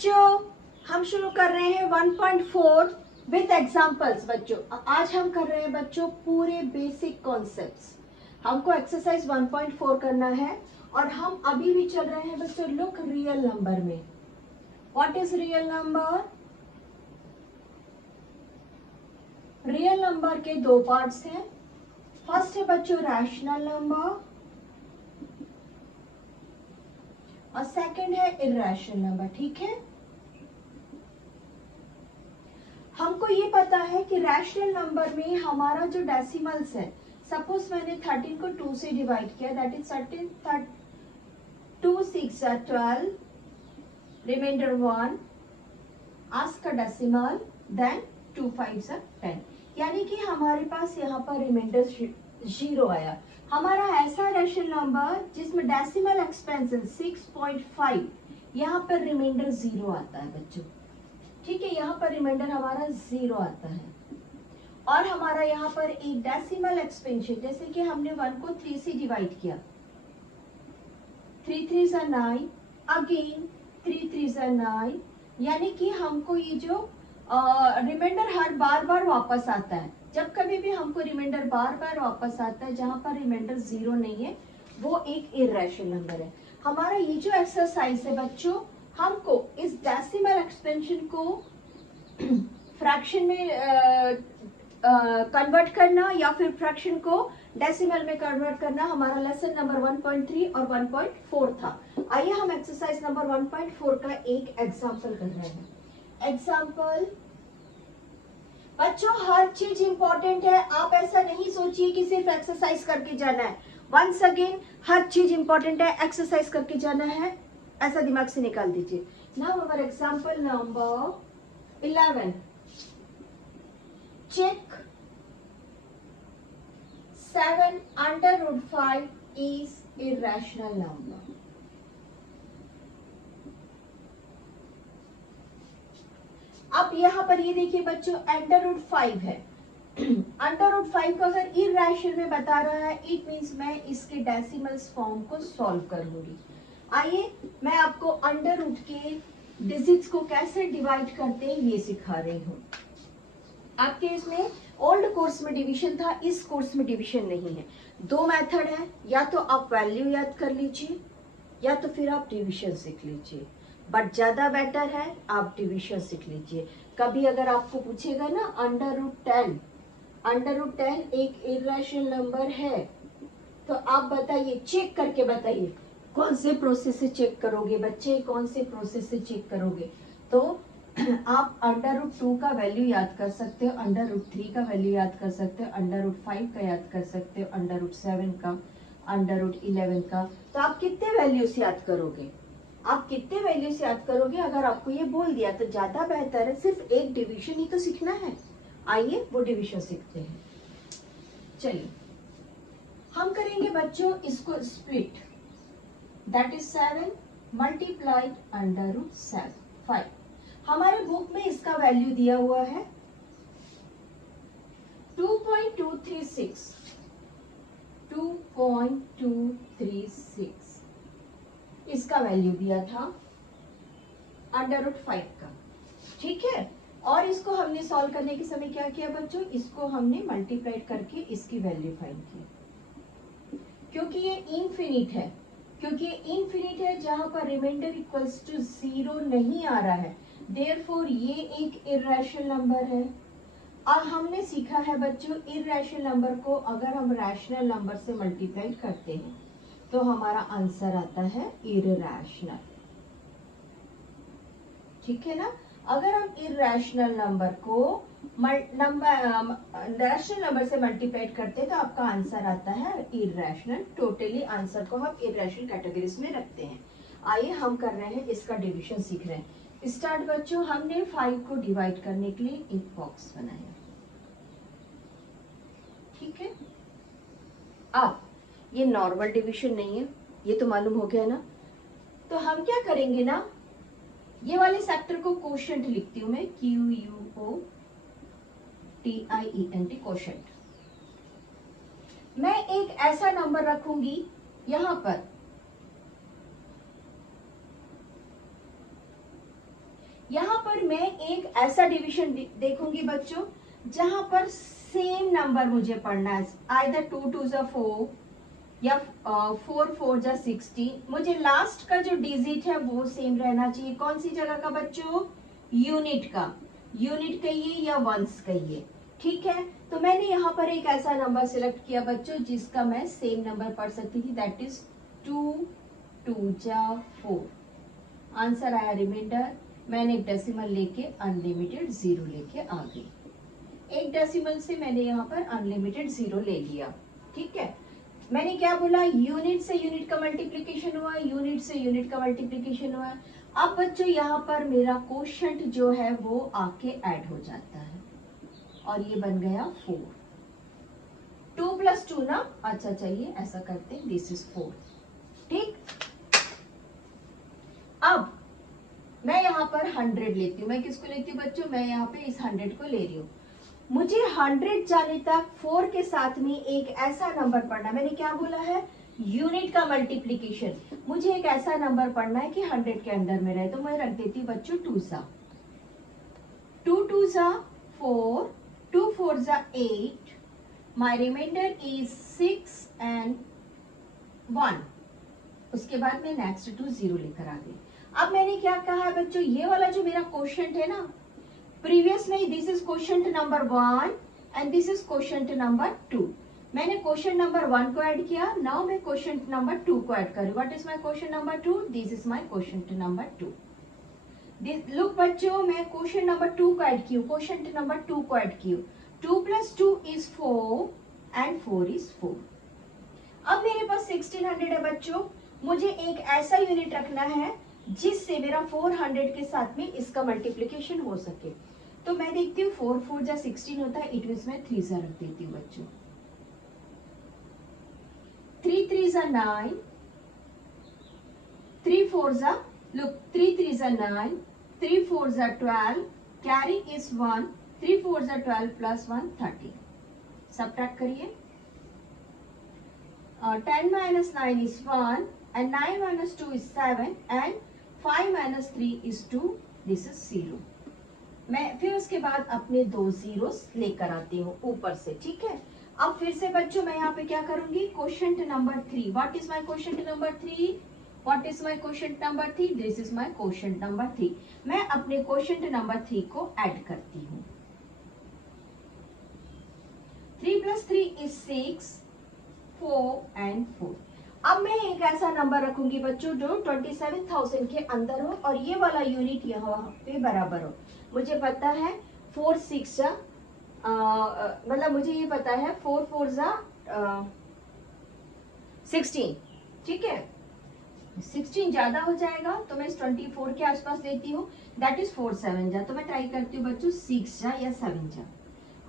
बच्चों हम शुरू कर रहे हैं 1.4 विद एग्जांपल्स। बच्चों आज हम कर रहे हैं बच्चों पूरे बेसिक कॉन्सेप्ट्स। हमको एक्सरसाइज 1.4 करना है और हम अभी भी चल रहे हैं बच्चों लुक रियल नंबर में। What is real number? Real number के दो पार्ट्स हैं। फर्स्ट है बच्चों रैशनल नंबर और सेकंड है इर्रेशनल नंबर। ठीक है, हमको ये पता है कि रैशनल नंबर में हमारा जो डेसिमल्स है, सपोज मैंने 13 को 2 से डिवाइड किया, that is 13 2 6 12, remainder 1, ask a decimal, then 2 5 10, यानी कि हमारे पास यहाँ पर रिमाइंडर 0 आया। हमारा ऐसा रैशनल नंबर जिसमें डेसिमल एक्सपेंशन 6.5, यहाँ पर रिमाइंडर 0 आता है बच्चों। ठीक है, यहाँ पर रिमाइंडर हमारा 0 आता है और हमारा यहाँ पर एक डेसिमल एक्सपेंशन, जैसे कि हमने 1 को 3 से डिवाइड किया, 3 3 सा 9, अगेन 3 3 सा 9, यानी कि हमको ये जो रिमाइंडर हर बार बार वापस आता है। जब कभी भी हमको रिमाइंडर बार बार वापस आता है जहां पर रिमाइंडर 0 नहीं है, वो एक इर्रेशनल नंबर है। हमारा ये जो एक्सरसाइज है बच्चों, हमको इस डेसिमल एक्सपेंशन को फ्रैक्शन में कन्वर्ट करना या फिर फ्रैक्शन को डेसिमल में कन्वर्ट करना हमारा लेसन नंबर 1.3 और 1.4 था। आइए हम एक्सरसाइज नंबर 1.4 का एक एग्जांपल कर रहे हैं। एग्जाम्पल बच्चों हर चीज इंपॉर्टेंट है, आप ऐसा नहीं सोचिए कि सिर्फ एक्सरसाइज करके जाना है। वंस अगेन हर चीज इंपॉर्टेंट है, एक्सरसाइज करके जाना है, ऐसा दिमाग से निकाल दीजिए। Now our example number 11, check 7 under root 5 is irrational number. अब यहाँ पर ये देखिए बच्चों अंडर रूट 5 है। अंडर रूट 5 को अगर इर्रेशनल में बता रहा है, इट मीन्स मैं इसके डेसिमल्स फॉर्म को सॉल्व करूंगी। आइए मैं आपको अंडर रूट के डिजिट्स को कैसे डिवाइड करते हैं ये सिखा रही हूँ। आपके इसमें ओल्ड कोर्स में डिवीजन था, इस कोर्स में डिवीजन नहीं है। दो मेथड है, या तो आप वैल्यू याद कर लीजिए या तो फिर आप डिवीजन सीख लीजिए, बट ज्यादा बेटर है आप डिवीजन सीख लीजिए। कभी अगर आपको पूछेगा ना अंडर रूट 10 एक इर्रेशनल नंबर है, तो आप बताइए, चेक करके बताइए कौन से प्रोसेस से चेक करोगे बच्चे, कौन से प्रोसेस से चेक करोगे। तो आप अंडर रूट 2 का वैल्यू याद कर सकते हो, अंडर रूट 3 का वैल्यू याद कर सकते हो, अंडर रूट 5 का याद कर सकते हो, अंडर रूट 7 का, अंडर रूट 11 का। तो आप कितने वैल्यूज याद करोगे, आप कितने वैल्यूज याद करोगे? अगर आपको ये बोल दिया तो ज्यादा बेहतर है, सिर्फ एक डिवीजन ही तो सीखना है। आइए वो डिवीजन सीखते हैं। चलिए हम करेंगे बच्चों इसको split, that is 7 multiplied under root 5। हमारे बुक में इसका वैल्यू दिया हुआ है 2.236, 2.236 इसका वैल्यू दिया था अंडर रूट 5 का। ठीक है, और इसको हमने सॉल्व करने के समय क्या किया बच्चों, इसको हमने मल्टीप्लाइड करके इसकी वैल्यू फाइंड की। क्योंकि ये इनफिनिट है, जहां पर रिमाइंडर इक्वल्स टू 0 नहीं आ रहा है, देयरफॉर ये एक इर्रेशनल नंबर है। और हमने सीखा है बच्चों इर्रेशनल नंबर को अगर हम रैशनल नंबर से मल्टीप्लाई करते हैं तो हमारा आंसर आता है इर्रेशनल। ठीक है ना, अगर हम इर्रेशनल नंबर को रैशनल नंबर से मल्टीप्लाइड करते हैं तो आपका आंसर आता है इर्रेशनल। टोटली आंसर को हम इर्रेशनल कैटेगरीज में रखते हैं। आइए हम कर रहे हैं, इसका डिवीजन सीख रहे हैं। स्टार्ट बच्चों, हमने 5 को डिवाइड करने के लिए एक बॉक्स बनाया। ठीक है, अब ये नॉर्मल डिवीजन नहीं है, ये तो मालूम हो गया ना। तो हम क्या करेंगे ना, ये वाले सेक्टर को कोशेंट लिखती हूं मैं, QUOTIENT कोशेंट। मैं एक ऐसा नंबर रखूंगी यहां पर पर मैं एक ऐसा डिवीजन देखूंगी बच्चों जहां पर सेम नंबर मुझे पढ़ना है, आइदर 2 2 जा 4 या 4 4 जा 16। मुझे लास्ट का जो डिजिट है वो सेम रहना चाहिए। कौन सी जगह का बच्चों? यूनिट का। यूनिट कहिए या वंस कहिए, ठीक है। तो मैंने यहाँ पर एक ऐसा नंबर सिलेक्ट किया बच्चों जिसका मैं सेम नंबर पढ़ सकती थी, दैट इज 2 2 जा 4। आंसर आया रिमाइंडर। मैंने एक डेसिमल लेके अनलिमिटेड 0 लेके आ गई। एक डेसिमल से मैंने यहाँ पर अनलिमिटेड 0 ले लिया, ठीक है। मैंने क्या बोला? यूनिट से यूनिट का मल्टीप्लीकेशन हुआ, यूनिट से यूनिट का मल्टीप्लीकेशन हुआ। अब बच्चों यहाँ पर मेरा कोशेंट जो है वो आके ऐड हो जाता है और ये बन गया 4। 2 + 2 ना, अच्छा चलिए ऐसा करते हैं, दिस इज 4, ठीक। अब मैं यहाँ पर 100 लेती हूँ। मैं किसको लेती हूँ बच्चों? मैं यहाँ पे इस 100 को ले रही हूँ। मुझे 100 जाने तक 4 के साथ में एक ऐसा नंबर पढ़ना। मैंने क्या बोला है? यूनिट का मल्टीप्लीकेशन। मुझे एक ऐसा नंबर पढ़ना है कि 100 के अंदर में रहे, तो मैं रख देती हूँ बच्चों 2 सा 2 2 जा 4, 2 4 जा 8, माई रिमाइंडर इज 6 and 1। उसके बाद मैं नेक्स्ट टू 0 लेकर आ गई। अब मैंने क्या कहा है बच्चों? ये वाला जो मेरा क्वोशंट है ना, प्रीवियस में this is quotient number 1 and this is quotient number 2। मैंने क्वोशंट नंबर 1 को ऐड किया, नाउ मैं क्वोशंट नंबर 2 को ऐड करूँ। What is my quotient number 2? This is my quotient number 2। Look बच्चों, मैं क्वोशंट नंबर 2 को ऐड की हूँ, क्वोशंट नंबर 2 को ऐड की हूँ। 2 + 2 is 4 and 4 is 4। अब मेरे पास 1600 है बच्चों। मुझे एक ऐसा यूनिट रखना है जिससे मेरा 400 के साथ में इसका मल्टीप्लीकेशन हो सके। तो मैं देखती हूँ 4 4 जा 16 होता है, इट मींस मैं 3 सा रख देती हूँ बच्चों। 3 3 जा 9, 3 4 जा, लुक 3 3 जा 9, 3 4 जा 12, कैरी इज 1, 3 4 जा 12 + 1 30। सबट्रैक्ट करिए। 10 - 9 is 1 and 9 - 2 is 7 and 5 - 3 is 2, this is 0। मैं फिर उसके बाद अपने 2 zeros लेकर आती हूँ ऊपर से, ठीक है। अब फिर से बच्चों मैं यहाँ पे क्या करूंगी? Quotient number 3। What is my quotient number 3? What is my quotient number 3? This is my quotient number 3। मैं अपने क्वोशंट नंबर 3 को ऐड करती हूँ। 3 + 3 is 6, 4 and 4। अब मैं एक ऐसा नंबर रखूंगी बच्चों जो 27,000 के अंदर हो और ये वाला यूनिट यहाँ पे बराबर हो। मुझे पता है 4 6 जा, मतलब मुझे ये पता है 4 4 जा 16, ठीक है। 16 ज्यादा हो जाएगा तो मैं इस 24 के आसपास लेती हूँ, दैट इज 4 7 जा। तो मैं ट्राई करती हूँ बच्चों 6 जा या 7 जा।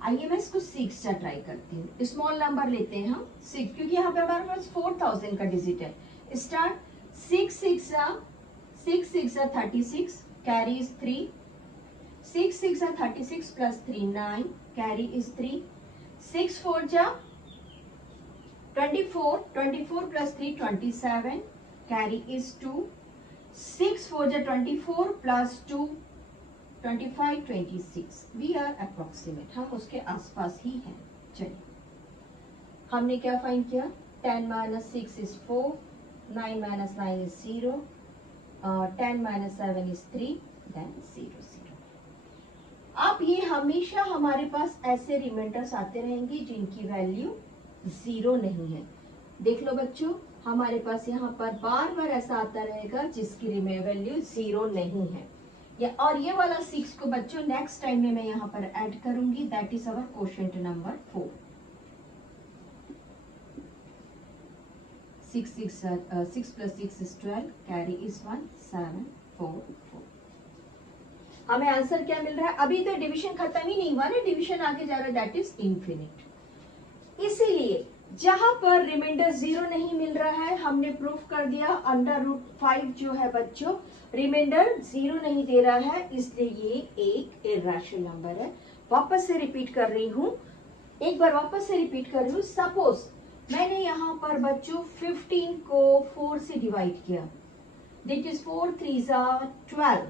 आइए मैं इसको 6 जा ट्राई करती हूँ। स्मॉल नंबर लेते हैं हम 6, क्योंकि यहाँ पे हमारे पास 4000 का डिजिट है। स्टार्ट 6 6 जा 36, कैरी इज 3, 6 6 जा 36 + 3 9, कैरी इज 3, 6 4 जा 24 + 3 27, कैरी इज 2, 6 4 जा 24 + 2 25 26। वी आर अप्रोक्सीमेट, हम उसके आसपास ही हैं। चलिए हमने क्या फाइंड किया? 10 - 6 is 4, 9 - 9 is 0, 10 - 7 is 3, then 0 0। अब ये हमेशा हमारे पास ऐसे रिमाइंडर्स आते रहेंगे जिनकी वैल्यू 0 नहीं है। देख लो बच्चों, हमारे पास यहाँ पर बार बार ऐसा आता रहेगा जिसकी वैल्यू 0 नहीं है। और ये वाला 6 को बच्चों नेक्स्ट टाइम में मैं यहाँ पर ऐड करूंगी, that is our quotient number 4। 6 + 6 is 12, carry is 1, 7 4 4। हमें आंसर क्या मिल रहा है? अभी तो डिवीजन खत्म ही नहीं हुआ ना, डिवीजन आगे जा रहा है, दैट इज इंफिनिट। इसीलिए जहां पर रिमाइंडर 0 नहीं मिल रहा है, हमने प्रूफ कर दिया √5 जो है बच्चों रिमाइंडर 0 नहीं दे रहा है, इसलिए ये एक इर्रेशनल नंबर है। वापस से रिपीट कर रही हूँ, एक बार वापस से रिपीट कर रही हूँ। सपोज मैंने यहाँ पर बच्चों 15 को 4 से डिवाइड किया, दैट इज 4 3 जा 12,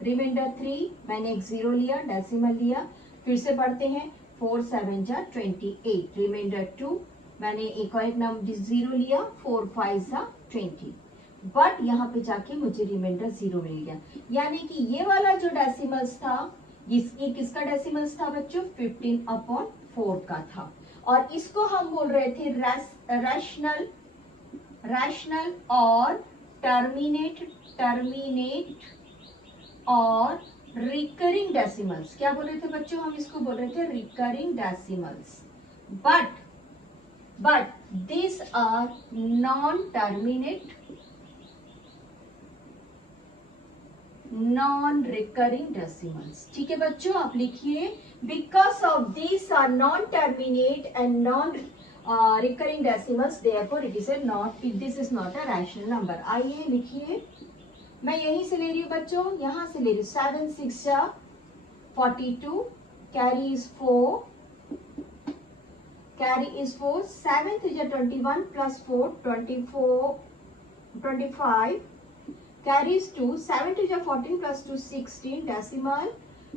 रिमाइंडर 3, मैंने एक 0 लिया, डेसिमल लिया, फिर से पढ़ते हैं 4 7 जा 28, रिमाइंडर 2, मैंने एक और एक नंबर 0 लिया, 4 5 जा 20, बट यहाँ पे जाके मुझे रिमाइंडर 0 मिल गया, यानी कि ये वाला जो डेसिमल्स था ये किसका डेसिमल्स था बच्चों, 15/4 का था, और इसको हम बोल रहे थे रैशनल और टर्मिनेट और रिकरिंग डेसिमल्स। क्या बोल रहे थे बच्चों, हम इसको बोल रहे थे recurring decimals, but this are non terminate non recurring decimals. ठीक है बच्चों, आप लिखिए because of this are non terminate and non recurring decimals, therefore it is this is not a rational number. आइए लिखिए, मैं यहीं से ले रही हूँ बच्चों, यहां से ले रही हूँ, 7 6 जा 42, कैरी इज 4, 7 3 जा 21 प्लस 4 25, carries 2, 7 2 जा 14 plus 2 16, decimal,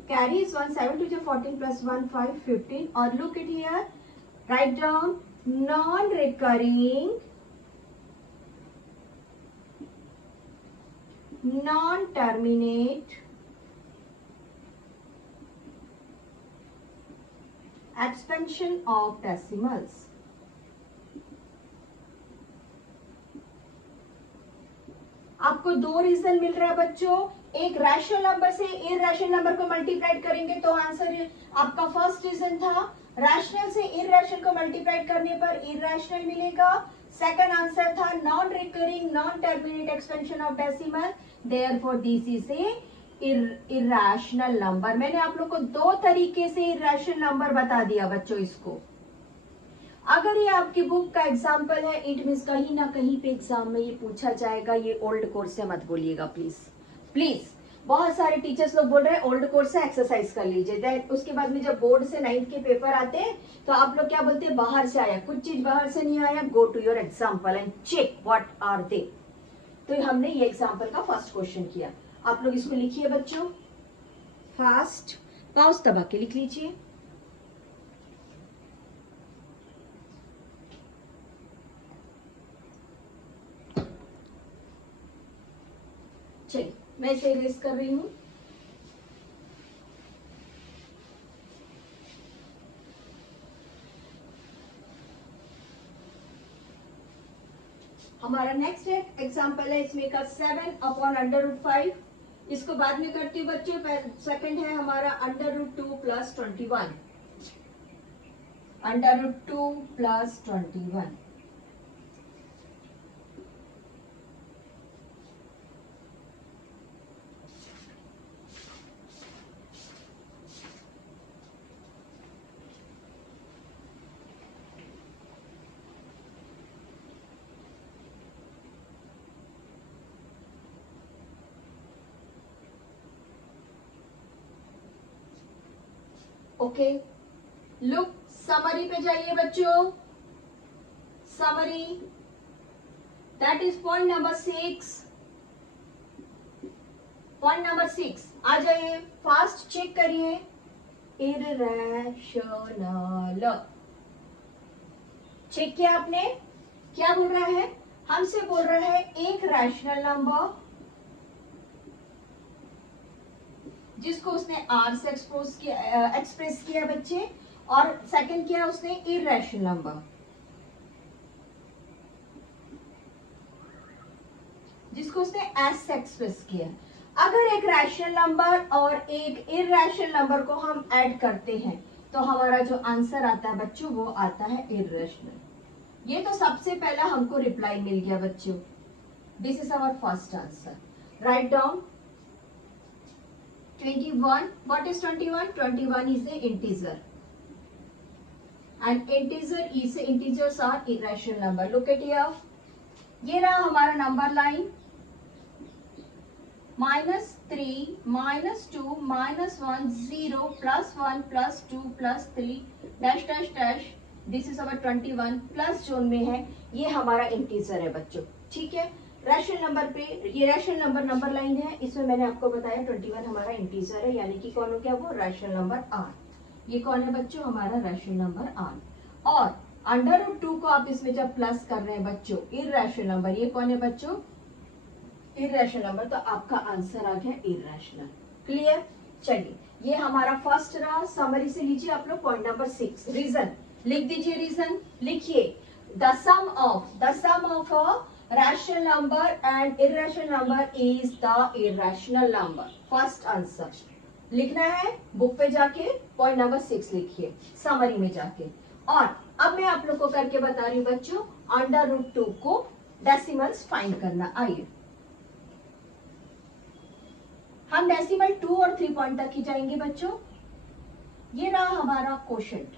carries 1, 7 2 जा 14 plus 1 5 15, और look at here, write down non-recurring, non-terminate, expansion of decimals। आपको दो रीजन मिल रहा है बच्चों, एक रैशनल नंबर से इरैशनल नंबर को मल्टीप्लाई करेंगे तो आंसर आपका फर्स्ट रीजन था, रैशनल से इरैशनल को मल्टीप्लाई करने पर इरैशनल मिलेगा, सेकंड आंसर था non recurring non terminate expansion of decimal, therefore this is a irrational number. मैंने आप लोग को दो तरीके से इरैशनल नंबर बता दिया बच्चों। इसको अगर ये आपकी बुक का एग्जाम्पल है, इट मीन्स कहीं ना कहीं पे एग्जाम में ये पूछा जाएगा, ये ओल्ड कोर्स से मत बोलिएगा प्लीज प्लीज। बहुत सारे टीचर्स लोग बोल रहे हैं ओल्ड कोर्स से एक्सरसाइज कर लीजिए, देन उसके बाद में जब बोर्ड से 9th के पेपर आते हैं तो आप लोग क्या बोलते हैं, बाहर से आया, कुछ चीज बाहर से नहीं आया, go to your example and check what are they. तो हमने ये एग्जाम्पल का फर्स्ट क्वेश्चन किया, आप लोग इसको लिखिए बच्चों, फास्ट पॉज दबा के लिख लीजिए। चलिए मैं इसे इरेज कर रही हूं। हमारा नेक्स्ट एग्जाम्पल है इसमें का 7/√5, इसको बाद में करती हूँ बच्चों। सेकंड है हमारा √2 + 21, √2 + 21। ओके, लुक समरी पे जाइए बच्चों, summary that is point number 6। Point number 6 आ जाइए, फास्ट चेक करिए। इरैशनल चेक किया आपने, क्या बोल रहा है, हमसे बोल रहा है एक रैशनल नंबर जिसको उसने आर से एक्सप्रेस किया बच्चे, और सेकंड किया उसने इरैशनल नंबर जिसको उसने एस से एक्सप्रेस किया। अगर एक रैशनल नंबर और एक इरैशनल नंबर को हम ऐड करते हैं तो हमारा जो आंसर आता है बच्चों वो आता है इरैशनल। ये तो सबसे पहला हमको रिप्लाई मिल गया बच्चों, this is our first answer. Right down 21. What is 21? 21 is a integer, and integers are irrational number. Look at here. ये रहा हमारा number line, -3, -2, -1, 0, +1, +2, +3, dash dash dash. This is our 21 plus zone में है, ये हमारा इंटीजर है बच्चों। ठीक है, रैशनल नंबर पे, ये रैशनल नंबर लाइन है, इसमें मैंने आपको बताया 21 हमारा इंटीजर है, यानी कि कौन हो गया वो रैशनल नंबर आर। ये कौन है बच्चों, हमारा रैशनल नंबर आर। और अंडर रूट 2 को आप इसमें जब प्लस कर रहे हैं बच्चों, इररेशनल नंबर, ये कौन है बच्चों, इररेशनल नंबर, तो आपका आंसर आ गया इररेशनल। क्लियर। चलिए, ये हमारा फर्स्ट रहा। समरी से लीजिए आप लोग पॉइंट नंबर 6, रीजन लिख दीजिए। रीजन लिखिए, the sum of a rational number and irrational number is the irrational number. First answer लिखना है, बुक पे जाके पॉइंट नंबर 6 लिखिए समरी में जाके। और अब मैं आप लोग को करके बता रही हूँ बच्चों, अंडर रूट 2 को डेसिमल्स फाइंड करना। आइए, हम डेसिमल 2 और 3 पॉइंट तक ही जाएंगे बच्चों। ये रहा हमारा कोशेंट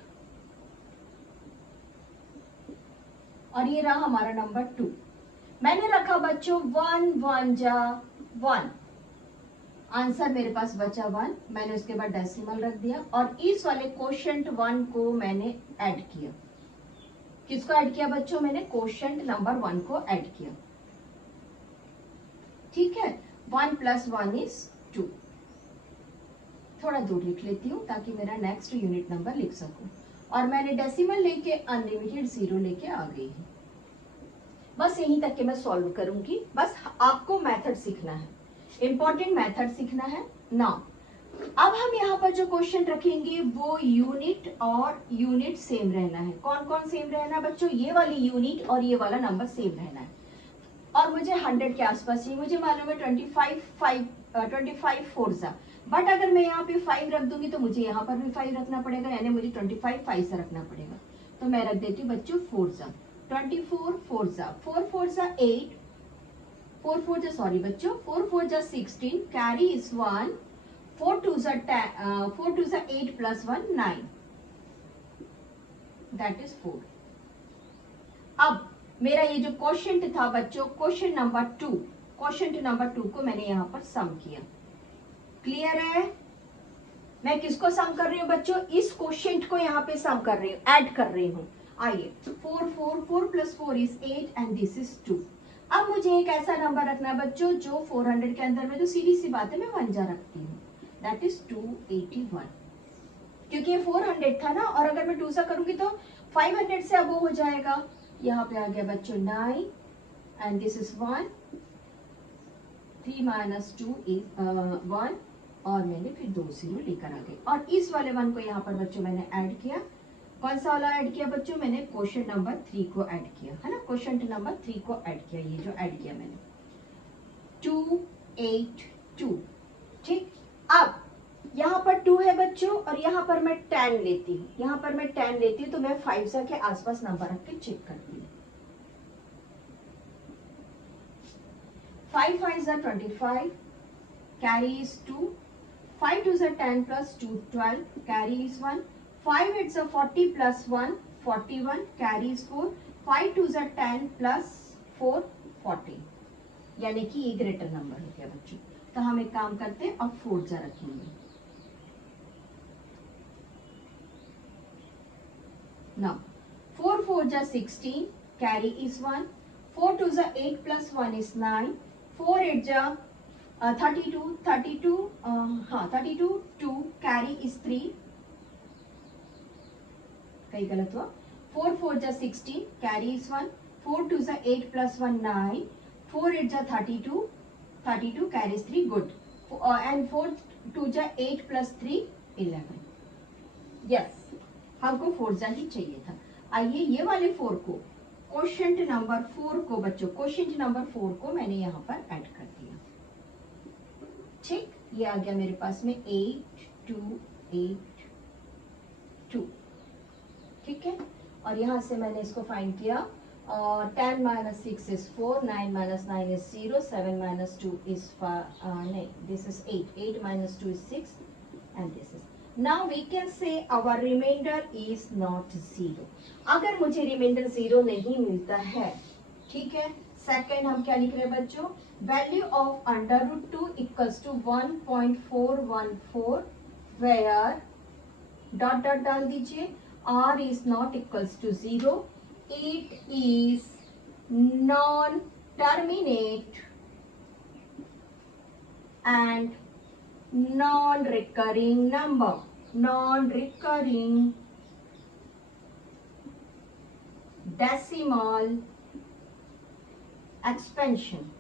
और ये रहा हमारा नंबर 2। मैंने रखा बच्चों 1 1 जा 1, आंसर मेरे पास बचा 1, मैंने उसके बाद डेसिमल रख दिया और इस वाले कोशेंट 1 को मैंने ऐड किया। किसको ऐड किया बच्चों, मैंने कोशेंट नंबर 1 को ऐड किया। ठीक है, 1 + 1 = 2। थोड़ा दूर लिख लेती हूँ ताकि मेरा नेक्स्ट यूनिट नंबर लिख सकूं। और मैंने डेसिमल लेके अनलिमिटेड 0 लेके आ गई हूँ। बस यहीं तक के मैं सॉल्व करूंगी। बस आपको मेथड सीखना है, इंपॉर्टेंट मेथड सीखना है ना। अब हम यहाँ पर जो क्वेश्चन रखेंगे वो यूनिट और यूनिट सेम रहना है। कौन कौन सेम रहना है बच्चों, ये वाली यूनिट और ये वाला नंबर सेम रहना है। और मुझे 100 के आसपास चाहिए। मुझे मालूम है 25 4 बट अगर मैं यहाँ पे 5 रख दूंगी तो मुझे यहाँ पर भी 5 रखना पड़ेगा, यानी मुझे 25 5 से रखना पड़ेगा। तो मैं रख देती हूँ बच्चों 4 24 4 4 4 8 4 4 सॉरी बच्चों 4 4 16, कैरी इज 1, 4 2 10, 4 2 8 + 1 9, दैट इज 4। अब मेरा ये जो क्वेश्चन था बच्चों, क्वेश्चन नंबर 2 को मैंने यहाँ पर सम किया। क्लियर है। मैं किसको सम कर रही हूँ बच्चों, इस क्वेश्चन को यहाँ पे सम कर रही हूँ, ऐड कर रही हूँ। आइए, 4 4 4 + 4 = 8 एंड दिस इज 2। अब मुझे एक ऐसा नंबर रखना है बच्चों जो 400 के अंदर में, तो सीधी सी बात है मैं 1 जा रखती हूँ, दैट इज 281। क्योंकि ये 400 था ना, और अगर मैं 2 सा करूंगी तो 500 से अबो हो जाएगा। यहाँ पे आ गया बच्चों 9 एंड दिस इज 1, 3 - 2 = 1 और मैंने फिर 2 0 लेकर आ गई। और इस वाले 1 को यहाँ पर बच्चों मैंने ऐड किया। कौन सा वाला ऐड किया बच्चों, मैंने क्वेश्चन नंबर 3 को ऐड किया, है ना, क्वेश्चन नंबर 3 को ऐड किया। ये जो ऐड किया मैंने 282। ठीक, अब यहाँ पर 2 है बच्चों और यहाँ पर मैं 10 लेती हूँ, यहाँ पर मैं 10 लेती हूँ, तो मैं 5 के आसपास नंबर रख के चेक करती हूँ। 5 5 = 25, carry is 2, 5 2 = 10 + 2 12, carry is 1, 5 8 = 40 + 1 41, carry is 4, 5 2 = 10 + 4 40, यानी कि ये ग्रेटर नंबर हो गया बच्चों। तो हम एक काम करते हैं, अब 4 जा रखेंगे। Now 4 4 = 16, carry is 1, 4 2 = 8 + 1 is 9, 4 8 = 32 32 32 2, carry is 3, कहीं गलत हुआ, 4 4 = 16, carry is 1, 4 2 = 8 + 1 9, 4 8 = 32 32, carry is 3, good, and 4 2 = 8 + 3 11, yes, हमको 4 जा ही चाहिए था। आइए, ये वाले 4 को, क्वेश्चन नंबर 4 को बच्चों, क्वेश्चन नंबर 4 को मैंने यहाँ पर ऐड कर दिया। ठीक, ये आ गया मेरे पास में 8282। ठीक है, और यहाँ से मैंने इसको फाइंड किया, और 10 - 6 is 4, 9 - 9 is 0, 7 - 2 is 5, नहीं, this is 8, 8 - 2 is 6, and this is, now we can say our remainder is not 0। अगर मुझे रिमाइंडर 0 नहीं मिलता है, ठीक है, सेकंड हम क्या लिख रहे हैं बच्चों, value of √2 = 1.414, where dot dot डाल दीजिए, r is not equals to 0, it is non terminate and non-recurring number, non-recurring decimal expansion.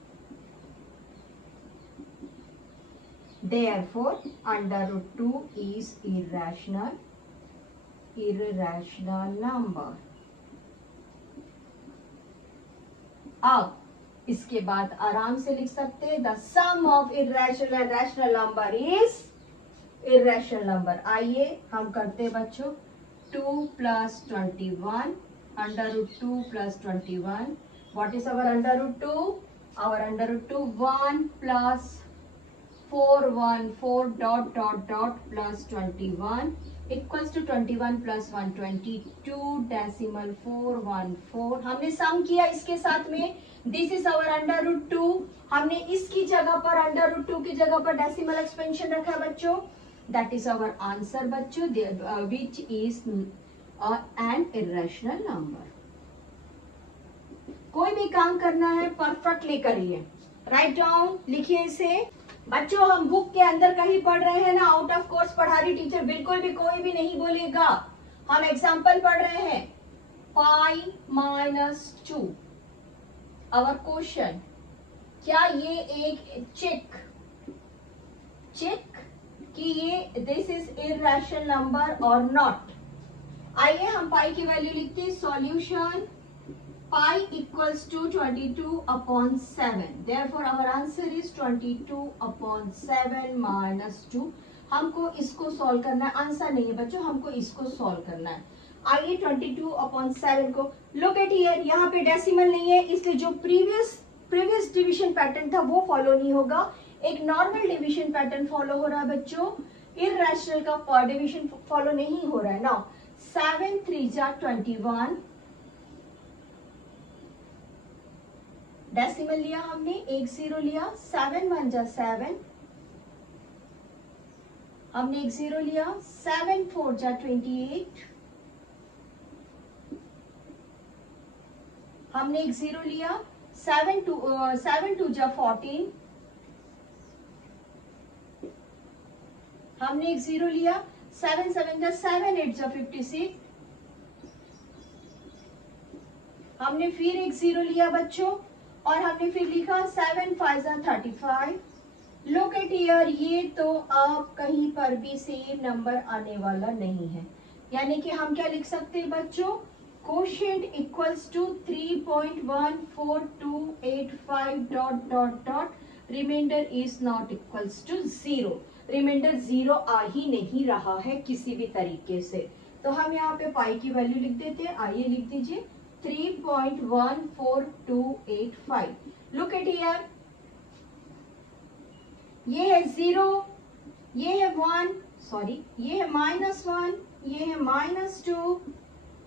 Therefore, under root 2 is irrational number. अब इसके बाद आराम से लिख सकते हैं the sum of irrational and rational number is irrational number. आइए हम करते हैं बच्चों. 2 + 21 अंडर root 2 + 21. What is our under root 2? Our under root 2 1 + 4 1 4 dot dot dot plus 21 equals to 21 + 1 22 decimal 414. हमने सम किया इसके साथ में. This is our under root 2. हमने इसकी जगह पर अंडर रूट 2 की जगह पर डेसिमल एक्सपेंशन रखा बच्चों. दैट इज आवर आंसर बच्चों, which is an irrational number. कोई भी काम करना है परफेक्टली करिए. राइट डाउन, लिखिए इसे. बच्चों हम बुक के अंदर कहीं पढ़ रहे हैं ना, आउट ऑफ कोर्स पढ़ा रही टीचर, बिल्कुल भी कोई भी नहीं बोलेगा. हम एग्जाम्पल पढ़ रहे हैं. पाई -2 आवर क्वेश्चन. क्या ये एक चेक कि ये दिस इज इर्रेशनल नंबर और नॉट. आइए हम पाई की वैल्यू लिखते हैं. Solution pi equals to 22/7. Therefore our answer is 22/7 - 2. हमको इसको सॉल्व करना है. आंसर नहीं है बच्चों, हमको इसको सॉल्व करना है. आइए 22/7 को लुक एट हियर. यहाँ पे डेसिमल नहीं है, इसलिए जो प्रीवियस डिवीजन पैटर्न था वो फॉलो नहीं होगा. एक नॉर्मल डिवीजन पैटर्न फॉलो हो रहा है बच्चों. इर्रेशनल का पर डिवीजन फॉलो नहीं हो रहा है. नाउ 7 3 जा 21. डेसिमल लिया हमने, एक 0 लिया. 7 1 जा 7. हमने एक 0 लिया. 7 4 जा 28. हमने एक 0 लिया. 7 2 जा 14. हमने एक 0 लिया. 7 7 जा 7 8 जा 56. हमने फिर एक 0 लिया बच्चों और हमने फिर लिखा 7 5 जा 35. लुक एट हियर, ये तो आप कहीं पर भी सेम नंबर आने वाला नहीं है. यानी कि हम क्या लिख सकते हैं बच्चों? Quotient equals to 3.14285 dot dot dot. Remainder is not equals to 0. Remainder 0 आ ही नहीं रहा है किसी भी तरीके से. तो हम यहाँ पे पाई की वैल्यू लिख देते हैं. आइए लिख दीजिए 3.14285. लुक एट हियर, ये है 0, ये है 1, सॉरी ये है -1, ये है -2.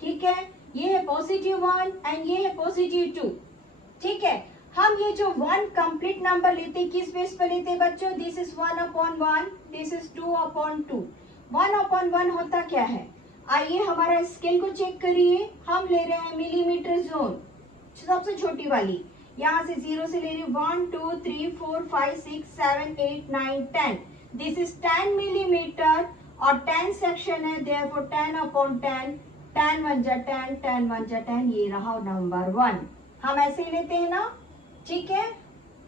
ठीक है, ये है +1 एंड ये है +2. ठीक है, हम ये जो 1 कंप्लीट नंबर लेते किस बेस पर लेते बच्चों? This is 1/1, this is 2/2. 1/1 होता क्या है? आइए हमारा स्केल को चेक करिए. हम ले रहे हैं मिलीमीटर जोन, सबसे छोटी वाली. यहाँ से 0 से ले रही हूँ 1 2 3 4 5 6 7 8 9 10. दिस इज 10 मिलीमीटर और 10 सेक्शन है. देयरफॉर 10/10. 10 1 जा 10, 10 1 जा 10. ये रहा नंबर 1. हम ऐसे ही लेते हैं ना. ठीक है,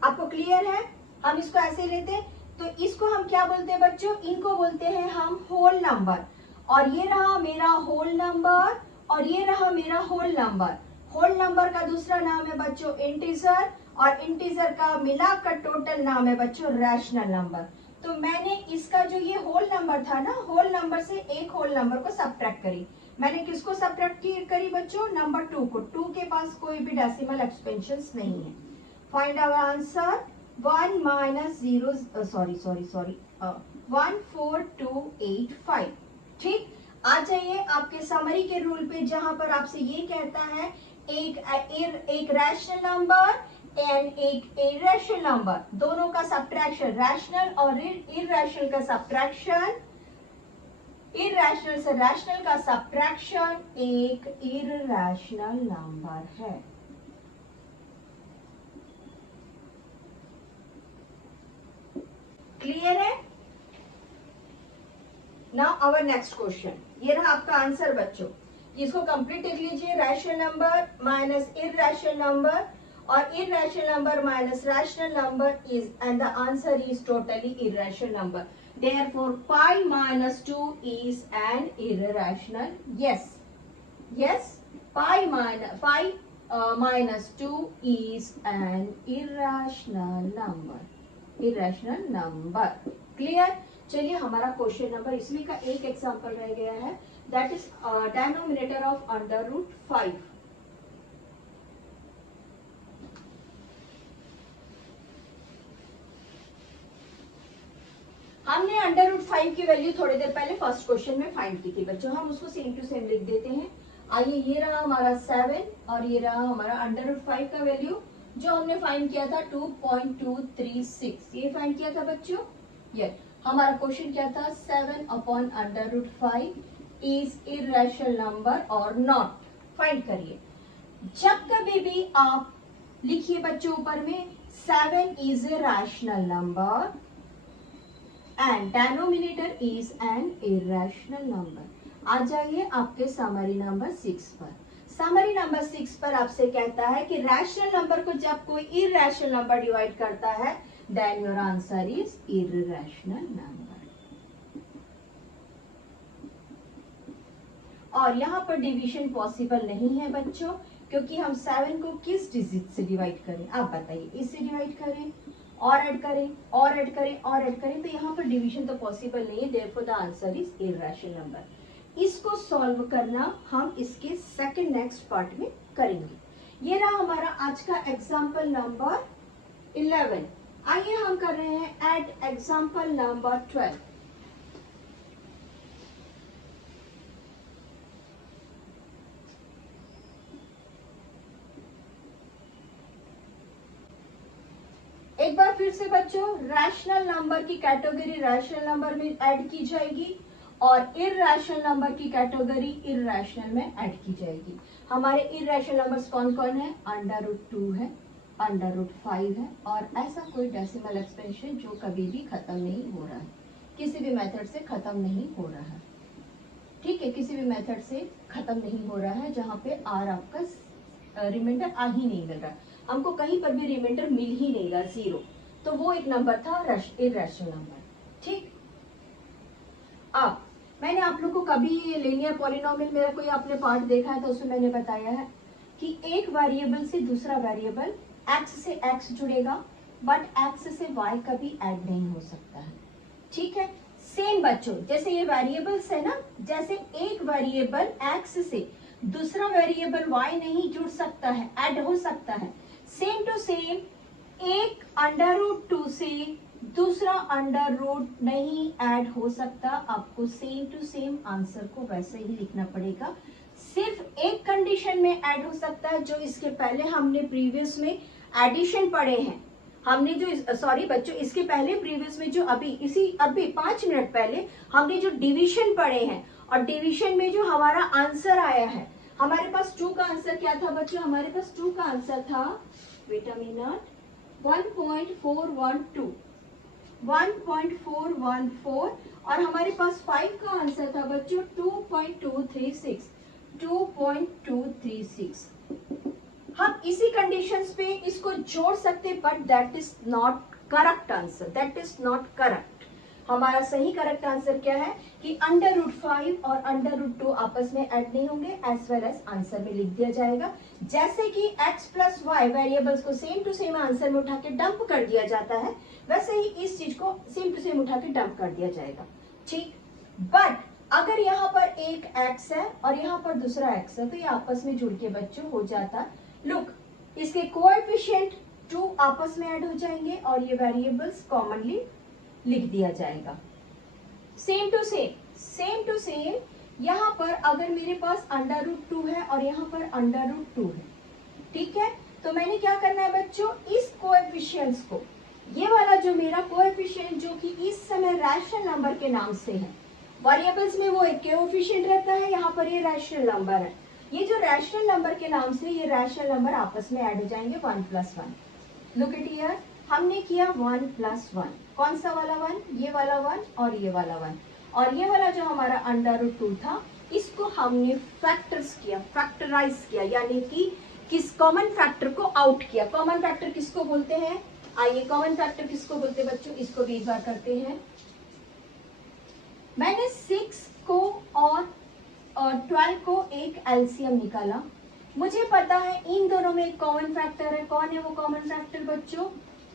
आपको क्लियर है? हम इसको ऐसे लेते हैं. तो इसको हम क्या बोलते हैं बच्चों? इनको बोलते हैं हम होल नंबर. और ये रहा मेरा होल नंबर और ये रहा मेरा होल नंबर. होल नंबर का दूसरा नाम है बच्चों इंटीजर और इंटीजर का मिलाकर टोटल नाम है बच्चों रैशनल नंबर. तो मैंने इसका जो ये होल नंबर था ना, होल नंबर से एक होल नंबर को सब्ट्रैक्ट करी. मैंने किसको सब्ट्रैक्ट करी बच्चों? नंबर 2 को. 2 के पास कोई भी डेसिमल एक्सपेंशंस नहीं है. Find our answer 1 - 0 14285. ठीक, आ जाइए आपके समरी के रूल पे, जहां पर आपसे ये कहता है एक रैशनल नंबर एंड एक इर्रेशनल नंबर, दोनों का सब्ट्रैक्शन, रैशनल और इर्रेशनल का सब्ट्रैक्शन, इर्रेशनल से रैशनल का सब्ट्रैक्शन एक इर्रेशनल नंबर है. क्लियर है? नाउ आवर नेक्स्ट क्वेश्चन, ये रहा आपका आंसर बच्चों। इसको कंप्लीट कर लीजिए। Rational number minus irrational number और irrational number minus rational number is, and the answer is totally irrational number. Therefore, pi minus 2 is an irrational. Yes, yes. Pi minus 2 is an irrational number. Irrational number. Clear? चलिए हमारा question number, इसमें का एक example रह गया है, that is denominator of under root 5। हमने under root 5 की वैल्यू थोड़ी देर पहले फर्स्ट क्वेश्चन में फाइंड की थी बच्चों, हम उसको सेम टू सेम लिख देते हैं। आइए, ये रहा हमारा 7 और ये रहा हमारा अंडर रूट 5 का वैल्यू जो हमने फाइंड किया था 2.236, ये फाइंड किया था बच्चों। ये हमारा क्वेश्चन क्या था, 7 upon under root 5 is irrational number और नॉट। फाइंड करिए। जब कभी भी आप लिखिए बच्चों ऊपर में 7 is a rational number and denominator is an irrational number। आ जाइए आपके समरी नंबर 6 पर। समरी नंबर 6 पर आपसे कहता है कि रैशनल नंबर को जब कोई इररेशनल नंबर डिवाइड करता है then your answer is irrational number. और यहाँ पर डिवीजन पॉसिबल नहीं है बच्चों, क्योंकि हम 7 को किस डिजिट से डिवाइड करें, आप बताइए। इससे डिवाइड करें और ऐड करें और ऐड करें और ऐड करें, तो यहाँ पर डिवीजन तो पॉसिबल नहीं है। Therefore the answer is irrational number. इसको सॉल्व करना हम इसके सेकंड नेक्स्ट पार्ट में करेंगे। ये रहा हमारा आज का एग्जाम्पल नंबर 11। आइए हम कर रहे हैं एट एग्जाम्पल नंबर 12। एक बार फिर से बच्चों, रैशनल नंबर की कैटेगरी रैशनल नंबर में ऐड की जाएगी और इररेशनल नंबर की कैटेगरी इररेशनल में ऐड की जाएगी। हमारे इररेशनल नंबर्स कौन कौन है, अंडर रूट 2 है, अंडर रूट 5 है और ऐसा कोई डेसिमल एक्सपेंशन जो कभी भी खत्म नहीं हो रहा है, किसी भी मेथड से खत्म नहीं हो रहा है। ठीक है, किसी भी मेथड से खत्म नहीं हो रहा है, जहां पे आर आपका रिमाइंडर आ ही नहीं मिल रहा, हमको कहीं पर भी रिमाइंडर मिल ही नहीं रहा, 0। तो वो एक नंबर था इररेशनल नंबर। ठीक, अब मैंने आप लोग को कभी लीनियर पॉलिनोमियल मेरा कोई आपने पार्ट देखा है तो उसमें मैंने बताया है कि एक वेरिएबल से दूसरा वेरिएबल x से x जुड़ेगा बट x से y कभी ऐड नहीं हो सकता है। ठीक है, सेम बच्चों जैसे ये वेरिएबल्स है ना, जैसे एक वेरिएबल x से दूसरा वेरिएबल y नहीं जुड़ सकता है, ऐड हो सकता है, सेम टू सेम एक अंडर रूट 2 से दूसरा अंडर रूट नहीं ऐड हो सकता। आपको सेम टू सेम आंसर को वैसे ही लिखना पड़ेगा। सिर्फ एक कंडीशन में ऐड हो सकता है, जो इसके पहले हमने प्रीवियस में एडिशन पढ़े हैं, हमने जो सॉरी बच्चों इसके पहले प्रीवियस में जो अभी 5 मिनट पहले हमने जो डिवीजन पढ़े हैं, और डिवीजन में जो हमारा आंसर आया है, हमारे पास 2 का आंसर क्या था बच्चों, हमारे पास 2 का आंसर था, वेट अ मिनट, 1.414 और हमारे पास 5 का आंसर था बच्चों 2.236। हम इसी कंडीशंस पे इसको जोड़ सकते, but that is not correct answer, that is not correct. हमारा सही करेक्ट आंसर क्या है कि अंडर रूट 5 और अंडर रूट 2 आपस में ऐड नहीं होंगे, एज वेल एज आंसर में लिख दिया जाएगा। जैसे कि x प्लस वाई वेरिएबल्स को सेम टू सेम आंसर में उठा के डंप कर दिया जाता है, वैसे ही इस चीज को सेम टू सेम उठा के डंप कर दिया जाएगा। ठीक, बट अगर यहाँ पर एक x है और यहाँ पर दूसरा x है, तो ये आपस में जुड़ के बच्चों हो जाता, लुक इसके कोएफिशिएंट 2 आपस में ऐड हो जाएंगे और ये वेरिएबल्स कॉमनली लिख दिया जाएगा। सेम टू सेम यहाँ पर अगर मेरे पास अंडर रूट 2 है और यहाँ पर अंडर रूट 2 है, ठीक है, तो मैंने क्या करना है बच्चों, इस कोएफिशिएंट्स को, ये वाला जो मेरा कोएफिशिएंट जो कि इस समय रैशनल नंबर के नाम से है, वेरिएबल्स में वो एक कोएफिशिएंट रहता है, यहाँ पर ये रैशनल नंबर है, ये जो रैशनल नंबर के नाम से ये रैशनल नंबर आपस में ऐड हो जाएंगे 1 + 1। लुक एट हियर, हमने किया 1 + 1, कौन सा वाला 1, ये वाला 1 और ये वाला 1, और ये वाला जो हमारा √2 था इसको हमने फैक्टर्स किया, फैक्टराइज किया, यानी कि किस कॉमन फैक्टर को आउट किया। कॉमन फैक्टर किसको बोलते हैं, आइए कॉमन फैक्टर किसको बोलते हैं बच्चों, इसको भी एक बार करते हैं। मैंने 6 को और 12 को एक एलसीएम निकाला। मुझे पता है इन दोनों में एक कॉमन फैक्टर है, कौन है वो कॉमन फैक्टर बच्चों,